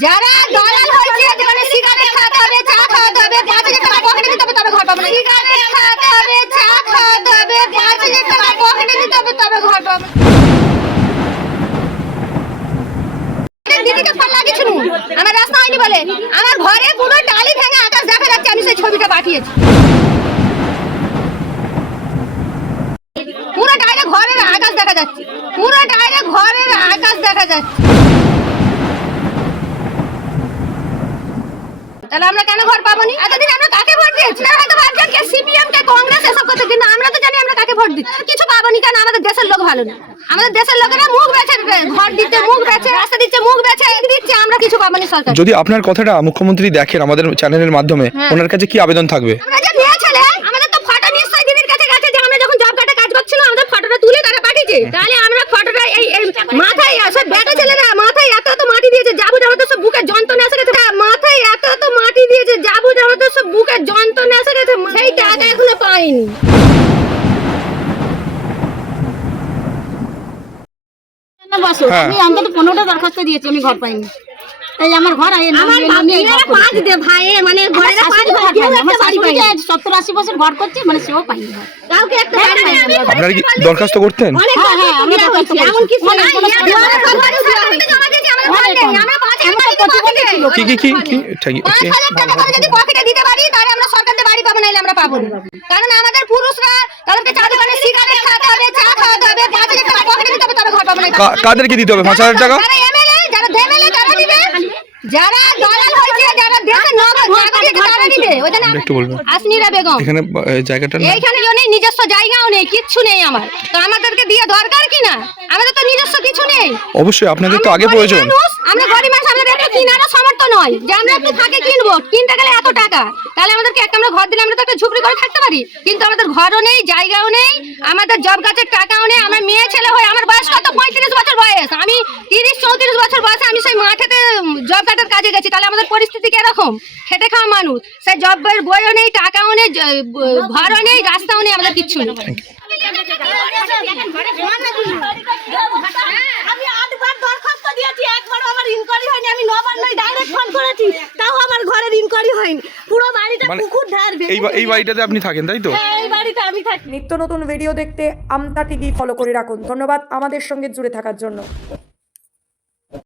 যারা দলাল হয়েছে যেখানে সিগারেট খাওয়াতে হবে, চা খাওয়াতে হবে, 5,000 টাকা পকেটে দিতে হবে তবে ঘর পাবো না। সিগারেট খাওয়াতে হবে, চা খাওয়াতে হবে, 5,000 টাকা পকেটে দিতে হবে তবে ঘর পাবো। দিদিকে ফোন লাগিয়েছিল, আমার রাস্তা হয়নি বলে আমার ঘরে পুরো টালি ভেঙে আকাশ দেখা যাচ্ছে। আমি সেই ছবিটা পাঠিয়েছি। পুরো ডাইরেক্ট ঘরের আকাশ দেখা যাচ্ছে, পুরো ডাইরেক্ট ঘরের আকাশ দেখা যাচ্ছে। তাহলে আমরা কেন ঘর পাবো না? এতদিন আমরা কাকে ভোট দিয়েছি? হয়তো ভাবছেন কে সিপিএম কে কংগ্রেস এসব করতে, কিন্তু আমরা তো জানি আমরা কাকে ভোট দিচ্ছি। কিছু পাবো না কেন? আমাদের দেশের লোক ভালো না। আমাদের দেশের লোকেরা মুখ বেছে ঘর দিতে, মুখ বেছে রাস্তা দিচ্ছে, মুখ বেছে দিচ্ছে। আমরা কিছু পাবো না সরকার। যদি আপনার কথাটা মুখ্যমন্ত্রী দেখেন আমাদের চ্যানেলের মাধ্যমে, ওনার কাছে কি আবেদন থাকবে? আমরা যে মেয়ে ছেলে, আমাদের তো ফটো নিশ্চয়ই দিদির কাছে গেছে যে আমরা যখন জব কার্ডে কাজ করছিল আমাদের ফটোটা তুলে তারা পাঠিয়েছে। তাহলে আমরা ফটোটা এই মাথায় সব বেটা ছেলেরা মাথায় এত মাটি দিয়েছে, যাবো যাবো তো সব বুকের যন্ত্রণা এসে গেছে। মাথায় এত মাটি দিয়েছে, যাবো যাবো তো সব বুকের যন্ত্রণা এসে গেছে। সেই টাকা এখনো পাইনি। আমি অন্তত 15টা দরখাস্ত দিয়েছি, আমি ঘর পাইনি। এই আমার ঘর আমার 5 দে ভাই, মানে ঘরে 70-80 বছর ঘর করছে, মানে সেও পাইনি। কাউকে একটা আপনারা কি দরখাস্ত করতেন? আমরা এমন কি জমা দিয়েছি আমাদের ঘর নেই। আমরা 5,000 টাকা করে যদি পকেটে দিতে পারি তাহলে আমরা সরকারকে বাড়ি পাবো, নাইলে আমরা পাবো না। কারণ আমাদের পুরুষরা তাদেরকে চা দোকানে সিগারেট খাওয়াতে হবে, চা খাওয়াতে হবে, 5,000 টাকা পকেটে দিতে হবে তবে ঘর পাবো না। কাদেরকে দিতে হবে 5,000 টাকা? যারা এমএলএ, যারা এমএলএ তারা দিবে, যারা দলাল হয়েছে, যারা দেশের নাগরিক তারা দিবে। ওইখানে একটু বলবেন। আসমিরা বেগম এখানে জায়গাটা না, এইখানেও নেই, নিজস্ব জায়গাও নেই, কিচ্ছু নেই আমার। তো আমাদেরকে দিয়ে দরকার কি না? আমাদের তো নিজস্ব কিছু নেই। অবশ্যই আপনাদের তো আগে প্রয়োজন। আমরা গরিব মানুষ, আমাদের একটু কিনারও সামর্থ্য নয় যে আমরা একটু থাকে কিনবো, কিনতে গেলে এত টাকা। তাহলে আমাদেরকে একটা আমরা ঘর দিলে আমরা তো একটা ঝুপড়ি করে থাকতে পারি, কিন্তু আমাদের ঘরও নেই, জায়গাও নেই, আমাদের জব গাছের টাকাও নেই। আমার মেয়ে ছেলে হয়ে আমার বয়স কত? 35 বছর বয়স। আমি 30-34 বছর বয়সে আমি সেই মাঠেতে জব কার্ডের কাজে গেছি। তাহলে আমাদের পরিস্থিতি কিরকম? খেটে খাওয়া মানুষ, সেই জবের বইও নেই, টাকাও নেই, ঘরও নেই, রাস্তাও নেই, আমাদের কিচ্ছু নেই। আমি 8বার দরখাস্ত দিয়েছি, একবারও আমার ইনকোয়ারি হয়নি। আমি 9বার নয় ডাইরেক্ট ফোন করেছি, তাও আমার ঘরের ইনকোয়ারি হয়নি। পুরো বাড়িটা পুকুর ধারবে। এই বাড়িটাতে আপনি থাকেন তাই তো? হ্যাঁ, এই বাড়িতে আমি থাকি। নিত্য নতুন ভিডিও দেখতে আমতা টিভি ফলো করে রাখুন। ধন্যবাদ আমাদের সঙ্গে জুড়ে থাকার জন্য।